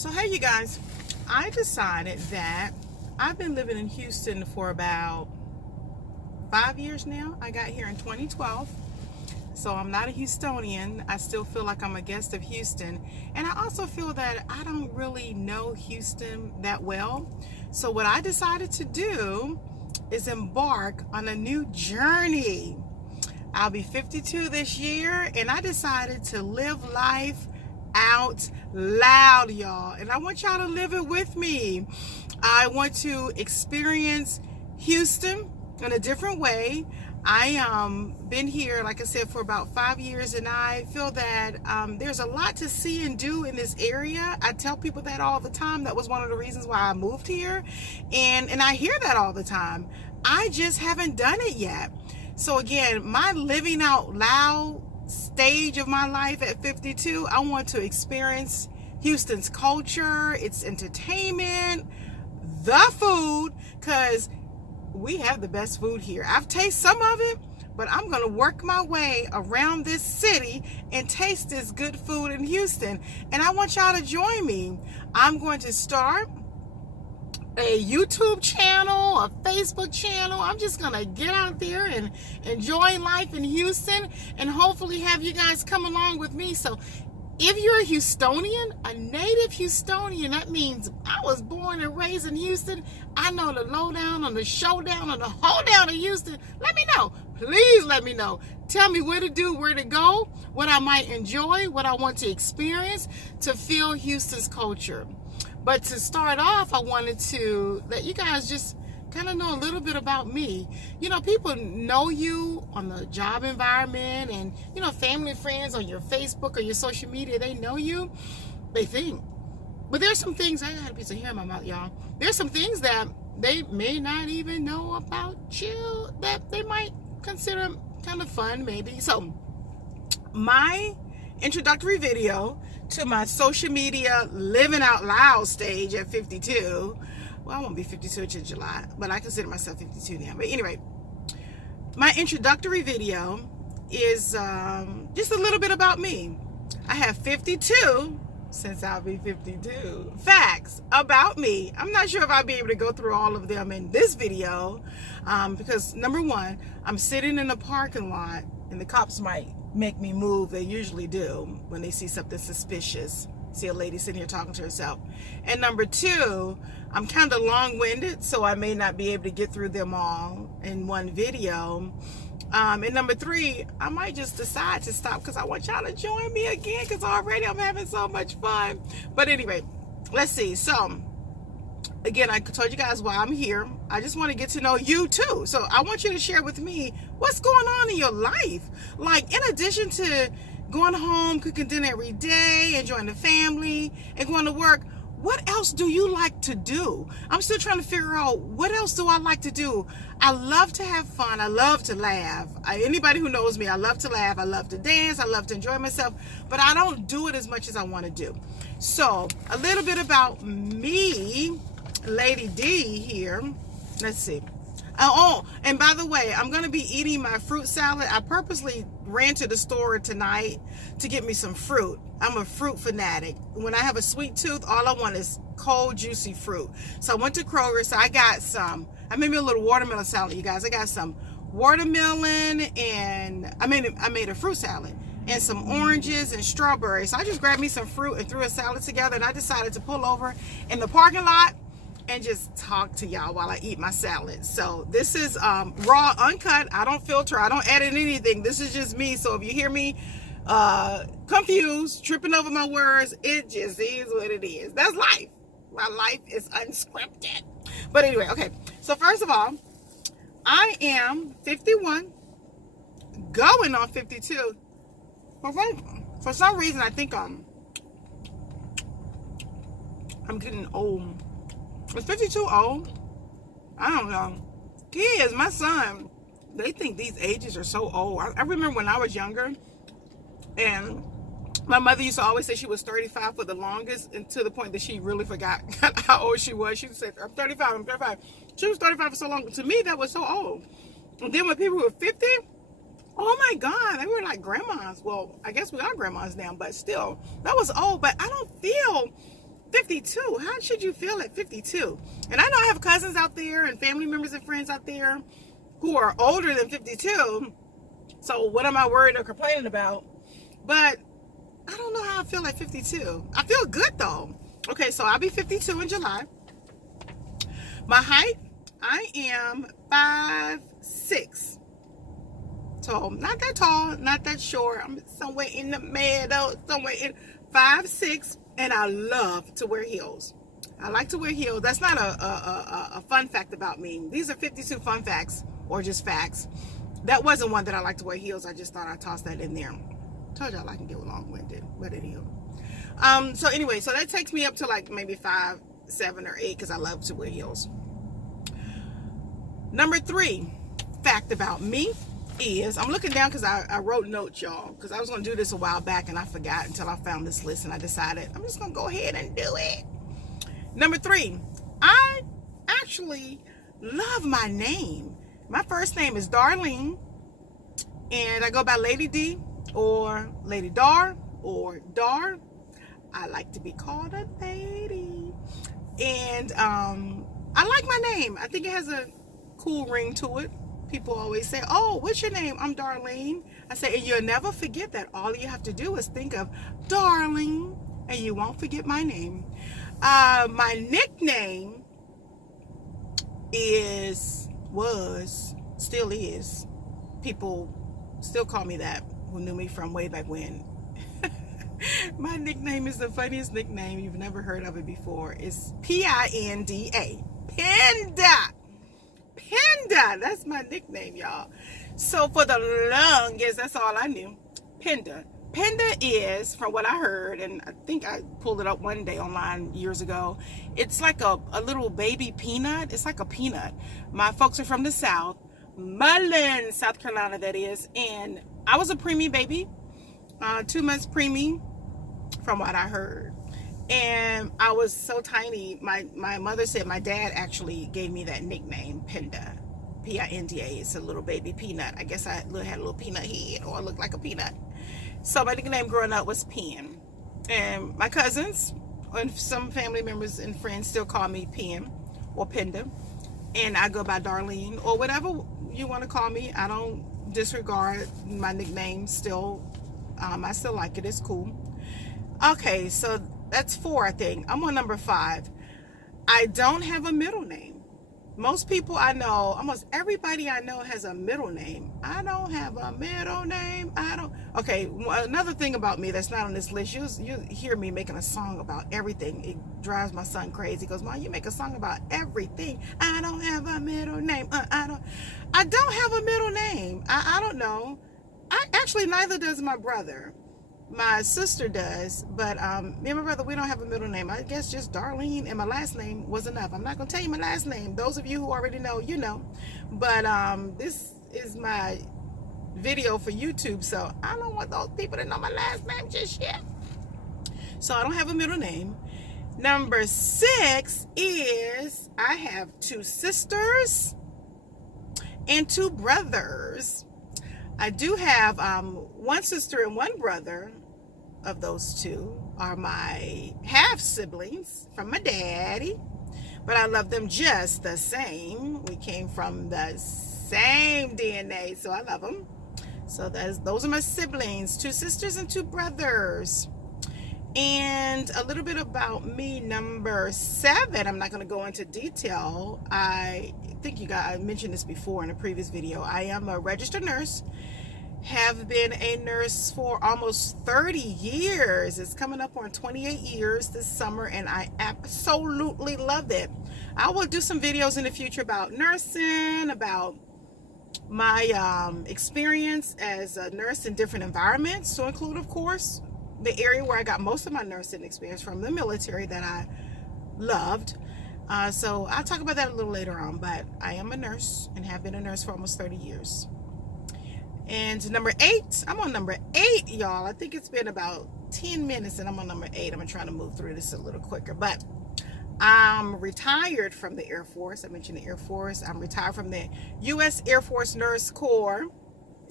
So hey you guys, I decided that I've been living in Houston for about 5 years now. I got here in 2012. So I'm not a Houstonian. I still feel like I'm a guest of Houston. And I also feel that I don't really know Houston that well. So what I decided to do is embark on a new journey. I'll be 52 this year, and I decided to live life out loud, y'all. And I want y'all to live it with me. I want to experience Houston in a different way. I been here, like I said, for about 5 years, and I feel that there's a lot to see and do in this area. I tell people that all the time. That was one of the reasons why I moved here, and I hear that all the time. I just haven't done it yet. So again, my living out loud stage of my life at 52, I want to experience Houston's culture, its entertainment, the food, because we have the best food here. I've tasted some of it, but I'm going to work my way around this city and taste this good food in Houston. And I want y'all to join me. I'm going to start a YouTube channel, a Facebook channel. I'm just gonna get out there and enjoy life in Houston, and hopefully have you guys come along with me. So if you're a Houstonian, a native Houstonian, that means I was born and raised in Houston. I know the lowdown on the showdown on the hoedown of Houston. Let me know. Please let me know. Tell me where to do, where to go, what I might enjoy, what I want to experience to feel Houston's culture. But to start off, I wanted to let you guys just kind of know a little bit about me. You know, people know you on the job environment, and, you know, family, friends on your Facebook or your social media, they know you, they think. But there's some things, I got a piece of hair in my mouth, y'all. There's some things that they may not even know about you that they might consider kind of fun, maybe. So my introductory video to my social media living out loud stage at 52. Well, I won't be 52 until July, but I consider myself 52 now. But anyway, my introductory video is just a little bit about me. I have 52, since I'll be 52, facts about me. I'm not sure if I'll be able to go through all of them in this video, because number one, I'm sitting in a parking lot and the cops might make me move. They usually do when they see something suspicious. See a lady sitting here talking to herself. And number two, I'm kind of long-winded, so I may not be able to get through them all in one video. And number three, I might just decide to stop because I want y'all to join me again, because already I'm having so much fun. But anyway, let's see. So again, I told you guys why I'm here. I just want to get to know you too. So I want you to share with me what's going on in your life. Like, in addition to going home, cooking dinner every day, enjoying the family, and going to work, what else do you like to do? I'm still trying to figure out, what else do I like to do? I love to have fun. I love to laugh. Anybody who knows me, I love to laugh. I love to dance. I love to enjoy myself. But I don't do it as much as I want to do. So a little bit about me, Lady D here. Let's see. Oh, and by the way, I'm going to be eating my fruit salad. I purposely ran to the store tonight to get me some fruit. I'm a fruit fanatic. When I have a sweet tooth, all I want is cold, juicy fruit. So I went to Kroger. So I got I made me a little watermelon salad, you guys. I got some watermelon, and I made a fruit salad, and some oranges and strawberries. So I just grabbed me some fruit and threw a salad together, and I decided to pull over in the parking lot and just talk to y'all while I eat my salad. So this is raw, uncut. I don't filter. I don't edit anything. This is just me. So if you hear me confused, tripping over my words, it just is what it is. That's life. My life is unscripted. But anyway, okay. So first of all, I am 51, going on 52. For some reason, I think I'm getting old. Is 52 old? I don't know. Kids, my son, they think these ages are so old. I remember when I was younger, and my mother used to always say she was 35 for the longest, and to the point that she really forgot how old she was. She would say, I'm 35, I'm 35. She was 35 for so long. To me, that was so old. And then when people were 50, oh my God, they were like grandmas. Well, I guess we are grandmas now, but still, that was old. But I don't feel 50 52. How should you feel at 52? And I know I have cousins out there and family members and friends out there who are older than 52. So what am I worried or complaining about? But I don't know how I feel at 52. I feel good though. Okay, so I'll be 52 in July. My height, I am 5'6". So not that tall, not that short. I'm somewhere in the middle, somewhere in 5'6", and I love to wear heels. I like to wear heels. That's not a fun fact about me. These are 52 fun facts, or just facts. That wasn't one that I like to wear heels. I just thought I'd toss that in there. Told y'all I can get long-winded, but anyhow. So anyway, so that takes me up to like maybe 5, 7, or 8 because I love to wear heels. Number 3 fact about me is, I'm looking down because I wrote notes, y'all, because I was going to do this a while back and I forgot until I found this list, and I decided I'm just going to go ahead and do it. Number 3, I actually love my name. My first name is Darlene, and I go by Lady D or Lady Dar or Dar. I like to be called a lady, and I like my name. I think it has a cool ring to it. People always say, oh, what's your name? I'm Darlene. I say, and you'll never forget that. All you have to do is think of Darling, and you won't forget my name. My nickname still is, people still call me that who knew me from way back when. My nickname is the funniest nickname. You've never heard of it before. It's P-I-N-D-A. Pinda. Pinda. That's my nickname, y'all. So for the longest, that's all I knew. Pinda. Pinda is, from what I heard, and I think I pulled it up one day online years ago, it's like a little baby peanut. It's like a peanut. My folks are from the South, Mullen, South Carolina, that is, and I was a preemie baby, 2 months preemie, from what I heard. And I was so tiny, my mother said my dad actually gave me that nickname, Pinda. P-I-N-D-A. It's a little baby peanut. I guess I had a little peanut head, or I looked like a peanut. So my nickname growing up was Pen. And my cousins and some family members and friends still call me Pen or Pinda. And I go by Darlene or whatever you want to call me. I don't disregard my nickname still. I still like it. It's cool. Okay, so that's 4, I think. I'm on number 5. I don't have a middle name. Most people I know, almost everybody I know has a middle name. I don't have a middle name. Okay, another thing about me that's not on this list, you hear me making a song about everything. It drives my son crazy. He goes, Mom, you make a song about everything. I don't have a middle name. I don't have a middle name. I don't know. Actually, neither does my brother. My sister does, but me and my brother, we don't have a middle name. I guess just Darlene, and my last name was enough. I'm not going to tell you my last name. Those of you who already know, you know. But this is my video for YouTube, so I don't want those people to know my last name just yet. So I don't have a middle name. Number 6 is I have 2 sisters and 2 brothers. I do have 1 sister and 1 brother. Of those 2 are my half siblings from my daddy, but I love them just the same. We came from the same DNA, so I love them. So those are my siblings, 2 sisters and 2 brothers. And a little bit about me. Number 7, I'm not going to go into detail. I think I mentioned this before in a previous video. I am a registered nurse. Have been a nurse for almost 30 years. It's coming up on 28 years this summer, and I absolutely love it. I will do some videos in the future about nursing, about my experience as a nurse in different environments, to include, of course, the area where I got most of my nursing experience from, the military, that I loved. So I'll talk about that a little later on, but I am a nurse and have been a nurse for almost 30 years. And number 8, I'm on number 8, y'all. I think it's been about 10 minutes and I'm on number 8. I'm going to try to move through this a little quicker. But I'm retired from the Air Force. I mentioned the Air Force. I'm retired from the U.S. Air Force Nurse Corps.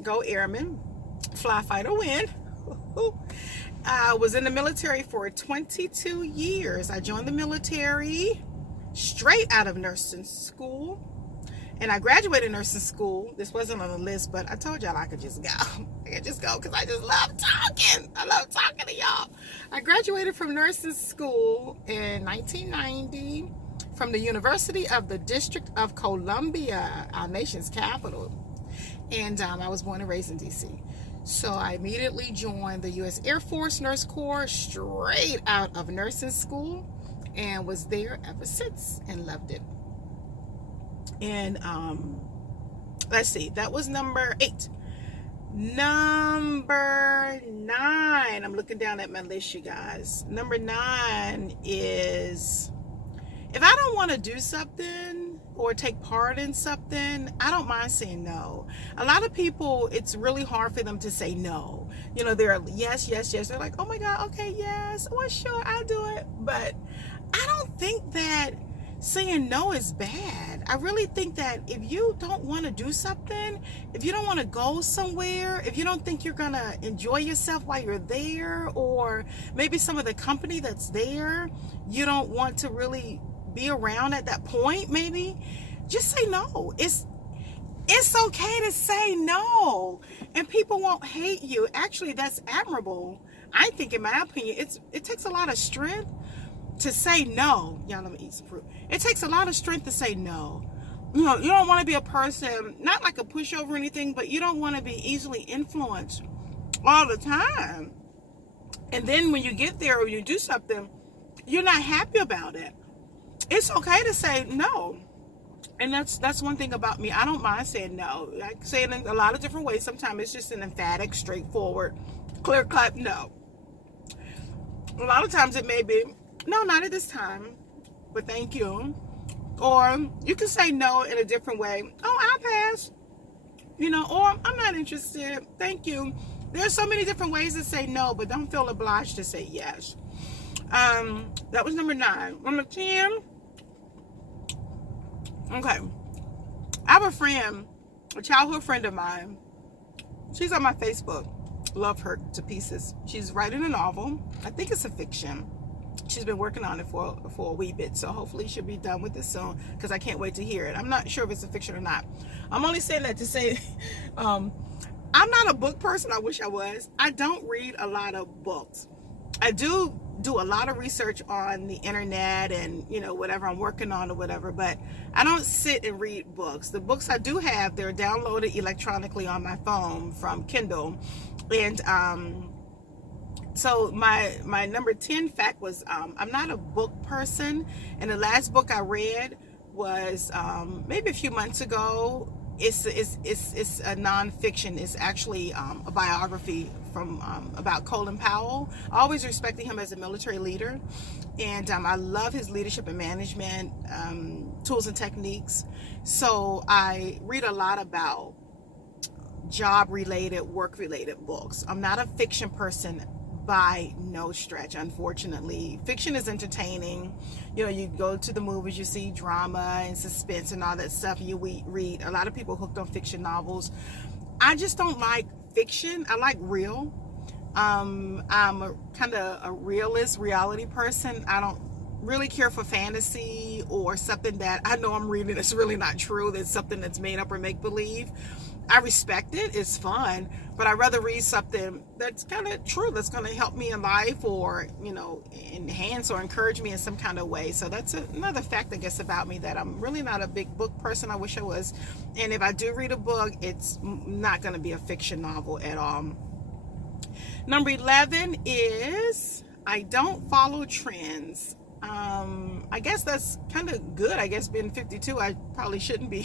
Go Airmen. Fly, fight, or win. I was in the military for 22 years. I joined the military straight out of nursing school. And I graduated nursing school. This wasn't on the list, but I told y'all I could just go. I could just go because I just love talking. I love talking to y'all. I graduated from nursing school in 1990 from the University of the District of Columbia, our nation's capital. And I was born and raised in D.C. So I immediately joined the U.S. Air Force Nurse Corps straight out of nursing school and was there ever since and loved it. And let's see, that was number 8. Number 9, I'm looking down at my list, you guys. Number 9 is, if I don't want to do something or take part in something, I don't mind saying no. A lot of people, it's really hard for them to say no. You know, they're yes, yes, yes. They're like, oh my God, okay, yes, well, sure, I'll do it. But I don't think that saying no is bad. I really think that if you don't want to do something, if you don't want to go somewhere, if you don't think you're going to enjoy yourself while you're there, or maybe some of the company that's there, you don't want to really be around at that point, maybe, just say no. It's okay to say no, and people won't hate you. Actually, that's admirable. I think, in my opinion, it takes a lot of strength to say no. Y'all, let me eat some fruit. It takes a lot of strength to say no. You know, you don't want to be a person, not like a pushover or anything, but you don't want to be easily influenced all the time. And then when you get there or you do something, you're not happy about it. It's okay to say no. And that's one thing about me. I don't mind saying no. I can say it in a lot of different ways. Sometimes it's just an emphatic, straightforward, clear-cut no. A lot of times it may be, no, not at this time, but thank you. Or you can say no in a different way. Oh, I'll pass. You know, or I'm not interested. Thank you. There's so many different ways to say no, but don't feel obliged to say yes. That was number 9. Number 10. Okay. I have a friend, a childhood friend of mine. She's on my Facebook. Love her to pieces. She's writing a novel. I think it's a fiction. She's been working on it for a wee bit, so hopefully she'll be done with it soon, because I can't wait to hear it. I'm not sure if it's a fiction or not. I'm only saying that to say I'm not a book person. I wish I was. I don't read a lot of books. I do a lot of research on the internet and, you know, whatever I'm working on or whatever, but I don't sit and read books. The books I do have, they're downloaded electronically on my phone from Kindle. And so my number 10 fact was, I'm not a book person, and the last book I read was maybe a few months ago. It's a nonfiction. It's actually a biography from about Colin Powell. I always respected him as a military leader, and I love his leadership and management tools and techniques. So I read a lot about job-related, work-related books. I'm not a fiction person by no stretch, unfortunately. Fiction is entertaining. You know, you go to the movies, you see drama and suspense and all that stuff. You read. A lot of people hooked on fiction novels. I just don't like fiction. I like real. I'm a kind of a realist, reality person. I don't really care for fantasy or something that I know I'm reading that's really not true. That's something that's made up or make believe. I respect it. It's fun, but I'd rather read something that's kind of true, that's going to help me in life, or, you know, enhance or encourage me in some kind of way. So that's another fact, I guess, about me, that I'm really not a big book person. I wish I was. And if I do read a book, it's not going to be a fiction novel at all. Number 11 is, I don't follow trends. I guess that's kind of good. I guess being 52, I probably shouldn't be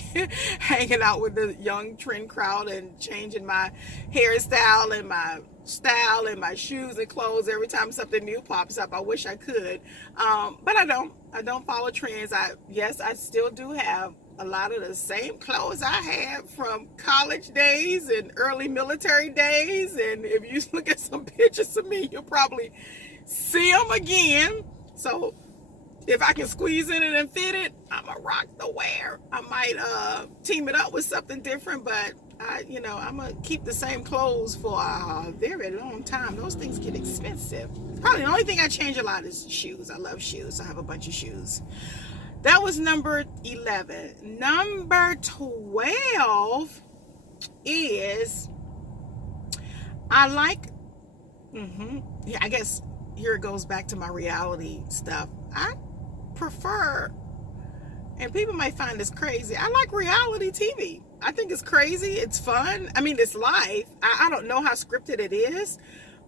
hanging out with the young trend crowd and changing my hairstyle and my style and my shoes and clothes every time something new pops up. I wish I could, but I don't follow trends. I still do have a lot of the same clothes I had from college days and early military days, and if you look at some pictures of me, you'll probably see them again. So if I can squeeze in it and fit it, I'm going to rock the wear. I might team it up with something different, but I'm gonna keep the same clothes for a very long time. Those things get expensive. Probably the only thing I change a lot is shoes. I love shoes. I have a bunch of shoes. That was number 11. Number 12 is I like. Yeah, I guess here it goes back to my reality stuff. I prefer, and people might find this crazy, I like reality TV. I think it's crazy. It's fun. I mean, it's life. I don't know how scripted it is,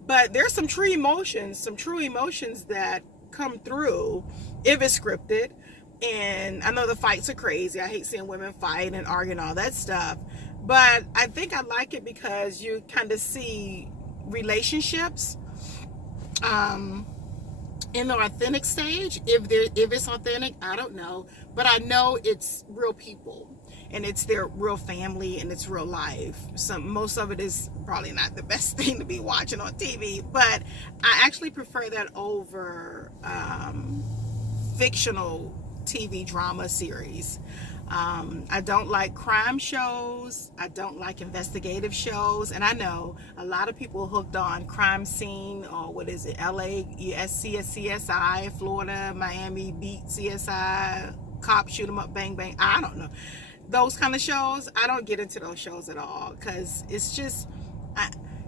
but there's some true emotions that come through if it's scripted. And I know the fights are crazy. I hate seeing women fight and argue and all that stuff. But I think I like it because you kind of see relationships in the authentic stage. If it's authentic, I don't know. But I know it's real people. And it's their real family and it's real life. Most of it is probably not the best thing to be watching on TV, but I actually prefer that over fictional TV drama series. I don't like crime shows. I don't like investigative shows. And I know a lot of people hooked on Crime Scene, or what is it, LA, CSI, Florida, Miami Beat, CSI, Cop Shoot 'em Up, Bang Bang. I don't know. Those kind of shows, I don't get into those shows at all, because it's just,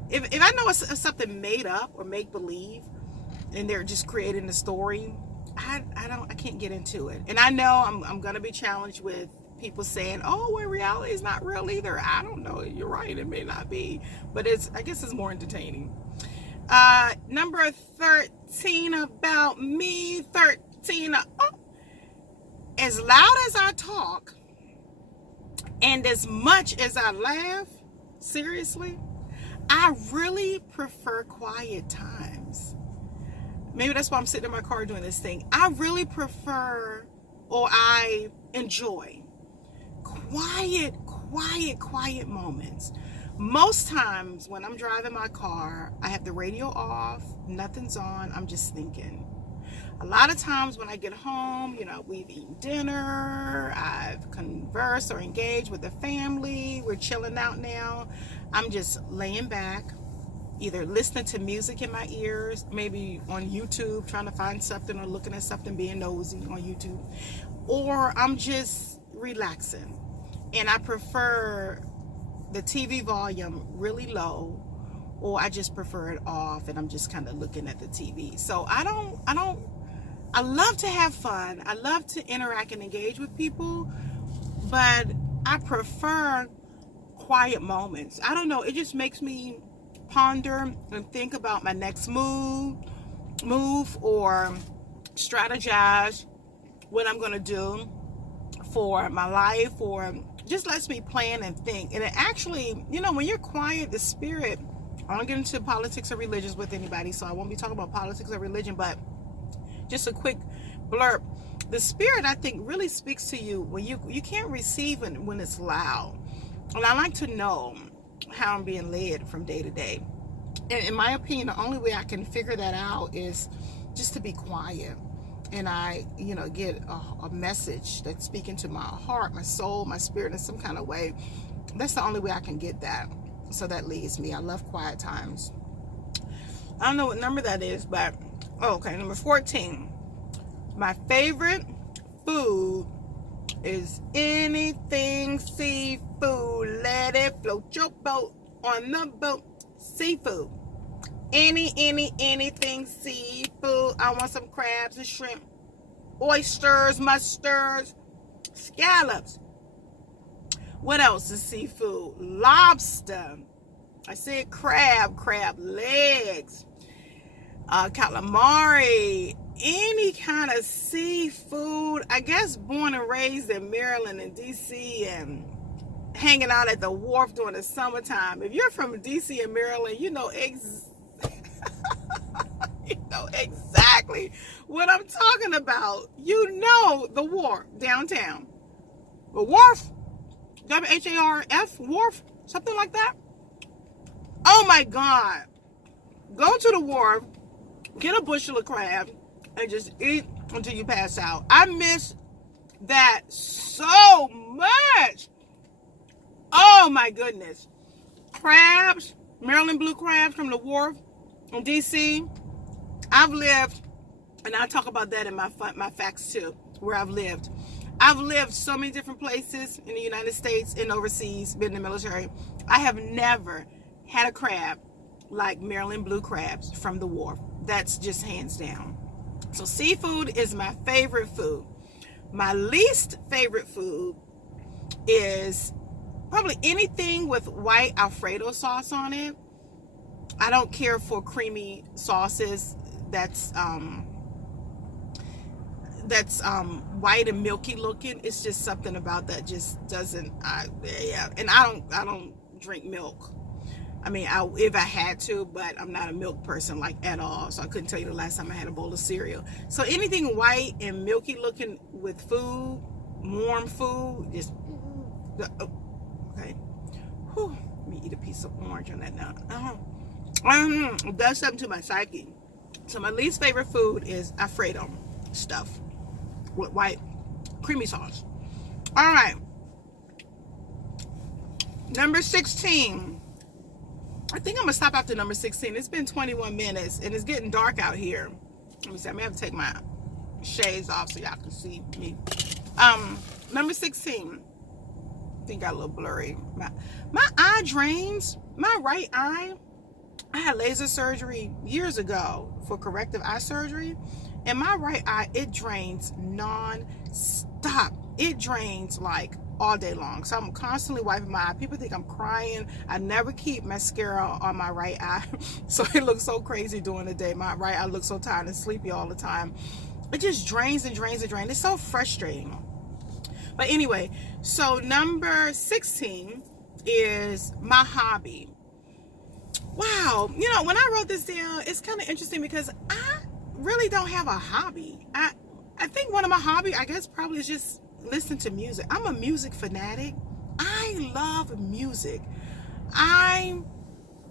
if I know it's something made up or make believe, and they're just creating the story, I can't get into it. And I know I'm gonna be challenged with people saying, "Oh, well, reality is not real either." I don't know. You're right. It may not be, but I guess it's more entertaining. Number 13 about me. 13. As loud as I talk, and as much as I laugh, seriously, I really prefer quiet times. Maybe that's why I'm sitting in my car doing this thing. I really prefer, or I enjoy quiet moments. Most times when I'm driving my car, I have the radio off, nothing's on, I'm just thinking. A lot of times when I get home, we've eaten dinner, I've conversed or engaged with the family, we're chilling out now. I'm just laying back, either listening to music in my ears, maybe on YouTube, trying to find something, or looking at something, being nosy on YouTube, or I'm just relaxing. And I prefer the TV volume really low, or I just prefer it off and I'm just kind of looking at the TV. So I love to have fun. I love to interact and engage with people, but I prefer quiet moments. I don't know. It just makes me ponder and think about my next move, or strategize what I'm going to do for my life, or just lets me plan and think. And it actually, when you're quiet, the spirit, I don't get into politics or religions with anybody, so I won't be talking about politics or religion, but just a quick blurb. The spirit, I think, really speaks to you when you can't receive it when it's loud. And I like to know how I'm being led from day to day. And in my opinion, the only way I can figure that out is just to be quiet. And I, get a message that's speaking to my heart, my soul, my spirit in some kind of way. That's the only way I can get that. So that leads me. I love quiet times. I don't know what number that is, but okay, number 14. My favorite food is anything seafood. Let it float your boat on the boat. Seafood. Anything seafood. I want some crabs and shrimp, oysters, mustards, scallops. What else is seafood? Lobster. I said crab legs, calamari, any kind of seafood. I guess born and raised in Maryland and DC and hanging out at the wharf during the summertime. If you're from DC and Maryland, you know exactly what I'm talking about. The wharf downtown. The wharf, WHARF, wharf, something like that. Oh my God. Go to the wharf, get a bushel of crab, and just eat until you pass out. I miss that so much. Oh my goodness. Crabs, Maryland blue crabs from the wharf in DC. I've lived, and I'll talk about that in my facts too, where I've lived. I've lived so many different places in the United States and overseas, been in the military. I have never had a crab like Maryland blue crabs from the wharf. That's just hands down. So seafood is my favorite food. My least favorite food is probably anything with white Alfredo sauce on it. I don't care for creamy sauces that's white and milky looking. It's just something about that just doesn't. And I don't drink milk. I mean, if I had to, but I'm not a milk person like at all. So I couldn't tell you the last time I had a bowl of cereal. So anything white and milky looking with food, warm food, just okay. Whew, let me eat a piece of orange on that now. It does something to my psyche. So my least favorite food is Alfredo stuff with white creamy sauce. All right, number 16. I think I'm gonna stop after number 16. It's been 21 minutes and it's getting dark out here. Let me see. I may have to take my shades off so y'all can see me. Number 16. I think got a little blurry. My eye drains. My right eye. I had laser surgery years ago for corrective eye surgery, and my right eye, it drains non-stop. It drains like all day long. So I'm constantly wiping my eye. People think I'm crying. I never keep mascara on my right eye, so it looks so crazy during the day. My right eye looks so tired and sleepy all the time. It just drains and drains and drains. It's so frustrating. But anyway, so number 16 is my hobby. Wow, you know, when I wrote this down, it's kind of interesting because I really don't have a hobby. I think one of my hobbies, I guess, probably is just listen to music. I'm a music fanatic. I love music. I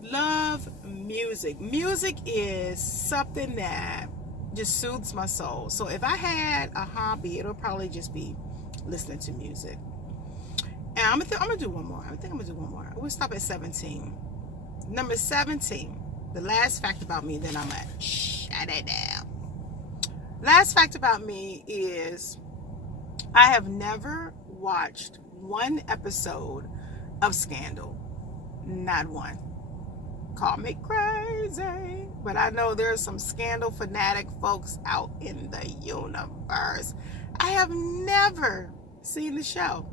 love music. Music is something that just soothes my soul. So if I had a hobby, it'll probably just be listening to music. And I'm gonna do one more. I think I'm gonna do one more. We'll stop at 17. Number 17, the last fact about me, then I'm gonna shut it down. Last fact about me is I have never watched one episode of Scandal. Not one. Call me crazy, but I know there's some Scandal fanatic folks out in the universe. I have never seen the show.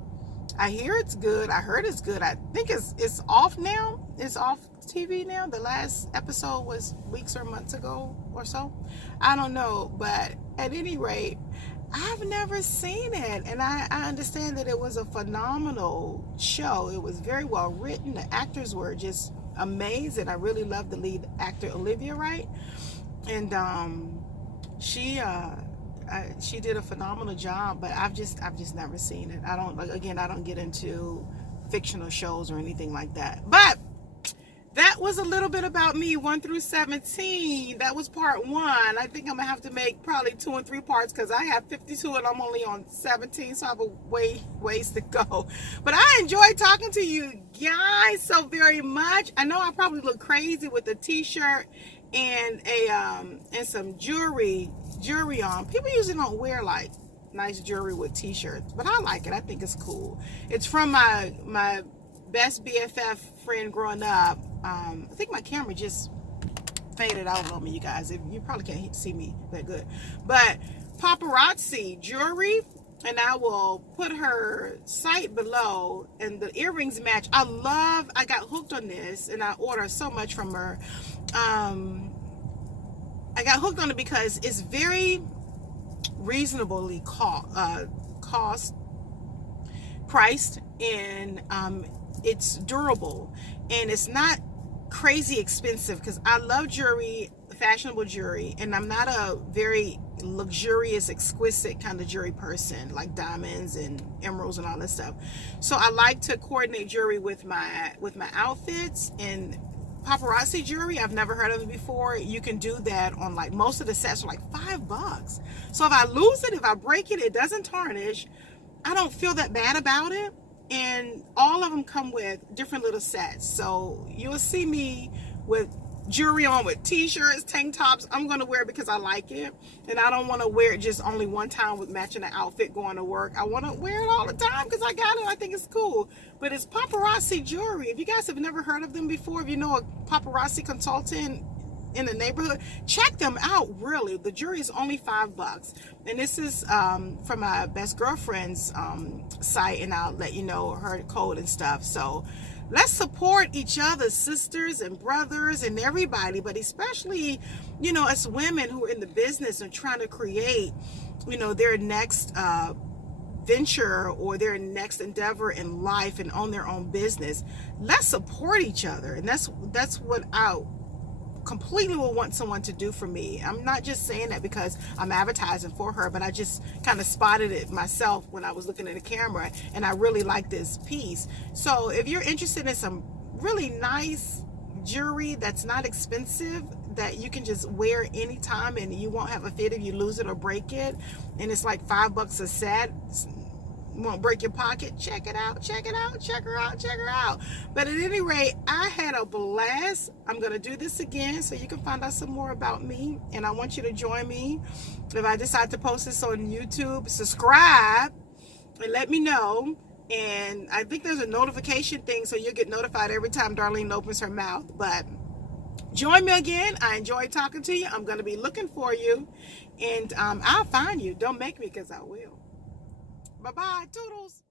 I hear it's good. I heard it's good. I think it's off now. It's off TV now. The last episode was weeks or months ago or so. I don't know, but at any rate, I've never seen it, and I understand that it was a phenomenal show. It was very well written. The actors were just amazing. I really loved the lead actor, Olivia Wright, and she did a phenomenal job. But I've just never seen it. I don't get into fictional shows or anything like that. But that was a little bit about me, 1 through 17. That was part 1. I think I'm gonna have to make probably 2 and 3 parts because I have 52 and I'm only on 17, so I have a ways to go. But I enjoyed talking to you guys so very much. I know I probably look crazy with a t-shirt and and some jewelry on. People usually don't wear like nice jewelry with t-shirts, but I like it. I think it's cool. It's from my best BFF friend growing up. I think my camera just faded out on me, you guys. You probably can't see me that good. But Paparazzi Jewelry, and I will put her site below, and the earrings match. I got hooked on this, and I order so much from her. I got hooked on it because it's very reasonably priced, and it's durable, and it's not crazy expensive, because I love jewelry, fashionable jewelry, and I'm not a very luxurious, exquisite kind of jewelry person, like diamonds and emeralds and all that stuff. So I like to coordinate jewelry with my outfits. And Paparazzi Jewelry, I've never heard of it before. You can do that on, like, most of the sets are like $5. So if I lose it, if I break it, it doesn't tarnish. I don't feel that bad about it. and all of them come with different little sets. So you'll see me with jewelry on, with t-shirts, tank tops. I'm gonna wear it because I like it, and I don't want to wear it just only one time with matching an outfit going to work. I want to wear it all the time because I got it. I think it's cool. But it's paparazzi jewelry. If you guys have never heard of them before, if you know a paparazzi consultant in the neighborhood, check them out. Really, the jewelry is only $5, and this is from my best girlfriend's site, and I'll let you know her code and stuff. So let's support each other, sisters and brothers and everybody, but especially, you know, as women who are in the business and trying to create, you know, their next venture or their next endeavor in life and own their own business. Let's support each other, and that's what I completely will want someone to do for me. I'm not just saying that because I'm advertising for her, but I just kind of spotted it myself when I was looking at the camera, and I really like this piece. So if you're interested in some really nice jewelry that's not expensive, that you can just wear anytime and you won't have a fit if you lose it or break it, and it's like $5 a set, won't break your pocket, check it out, check it out, check her out, check her out. But at any rate, I had a blast. I'm gonna do this again so you can find out some more about me, and I want you to join me if I decide to post this on YouTube. Subscribe and let me know, and I think there's a notification thing so you'll get notified every time Darlene opens her mouth. But join me again. I enjoyed talking to you. I'm gonna be looking for you, and I'll find you. Don't make me, because I will. Bye-bye. Toodles.